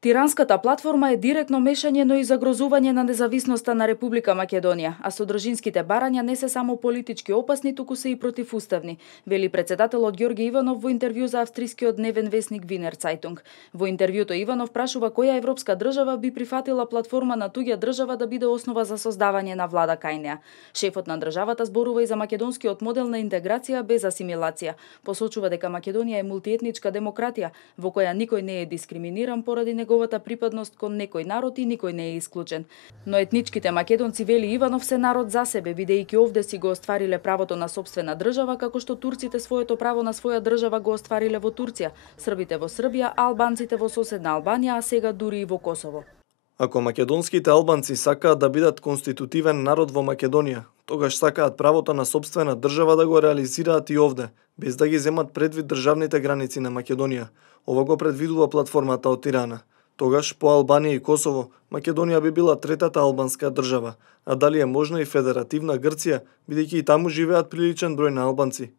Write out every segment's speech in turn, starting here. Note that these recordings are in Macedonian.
Тиранската платформа е директно мешање, но и загрозување на независноста на Република Македонија, а содржинските барања не се само политички опасни, туку се и противуставни, вели председателот Ѓорѓе Иванов во интервју за австрискиот дневен весник Винер Цајтунг. Во интервјуто Иванов прашува која европска држава би прифатила платформа на туѓа држава да биде основа за создавање на влада кај неа. Шефот на државата зборува и за македонскиот модел на интеграција без асимилација. Посочува дека Македонија е мултиетничка демократија во која никој не е дискриминиран поради неговата припадност кон некој народ и никој не е исклучен. Но етничките македонци, вели Иванов, се народ за себе, бидејќи овде си го оствариле правото на сопствена држава, како што турците своето право на своја држава го оствариле во Турција, србите во Србија, а албанците во соседна Албанија, а сега дури и во Косово. Ако македонските албанци сакаат да бидат конститутивен народ во Македонија, тогаш сакаат правото на сопствена држава да го реализираат и овде, без да ги земат предвид државните граници на Македонија. Ова го предвидува платформата од Тирана. Тогаш, по Албанија и Косово, Македонија би била третата албанска држава, а дали е можна и федеративна Грција, бидејќи и таму живеат приличен број на албанци.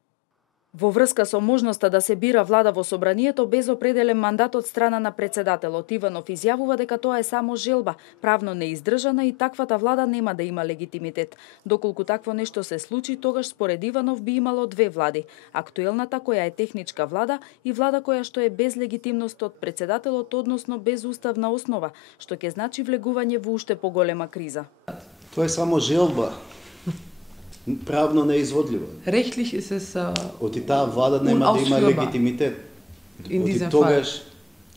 Во врска со можноста да се бира влада во собранието без определен мандат од страна на председателот, Иванов изјавува дека тоа е само желба, правно неиздржана и таквата влада нема да има легитимитет. Доколку такво нешто се случи, тогаш според Иванов би имало две влади: актуелната која е техничка влада и влада која што е без легитимност од председателот, односно без уставна основа, што ќе значи влегување во уште поголема криза. Тоа е само желба. Правно неизводливо. Rechtlich ist es Оти таа влада нема да има легитимитет. Оти тогаш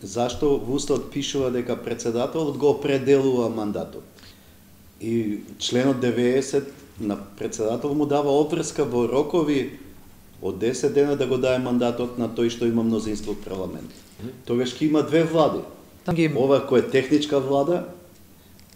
зашто во Уставот пишува дека председателот го определува мандатот. И членот 90 на председател му дава обврска во рокови од 10 дена да го даде мандатот на тој што има мнозинство во парламент. Тогаш ќе има две влади. Ова која е техничка влада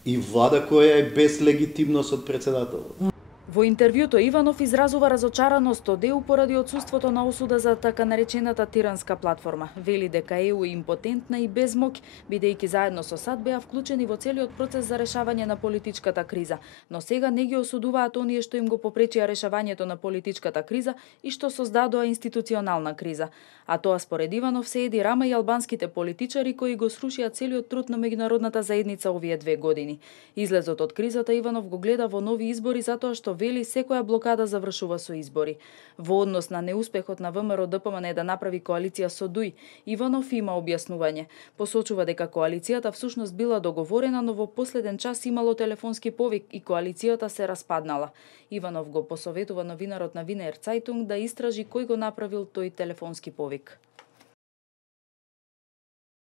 и влада која е без легитимност од председателот. Во интервјуто Иванов изразува разочараност од ЕУ поради отсуството на осуда за така наречената Тиранска платформа. Вели дека ЕУ е импотентна и без моќ, бидејќи заедно со САД беа вклучени во целиот процес за решавање на политичката криза, но сега не ги осудуваат оние што им го попречија решавањето на политичката криза и што создадоа институционална криза. А тоа според Иванов се еди рама и албанските политичари кои го срушија целиот труд на меѓународната заедница овие 2 години. Излезот од кризата Иванов го гледа во нови избори затоа што вели секоја блокада завршува со избори. Во однос на неуспехот на ВМРО ДПМН да направи коалиција со ДУИ, Иванов има објаснување. Посочува дека коалицијата всушност била договорена, но во последен час имало телефонски повик и коалицијата се распаднала. Иванов го посоветува новинарот на Винер Цајтунг да истражи кој го направил тој телефонски повик.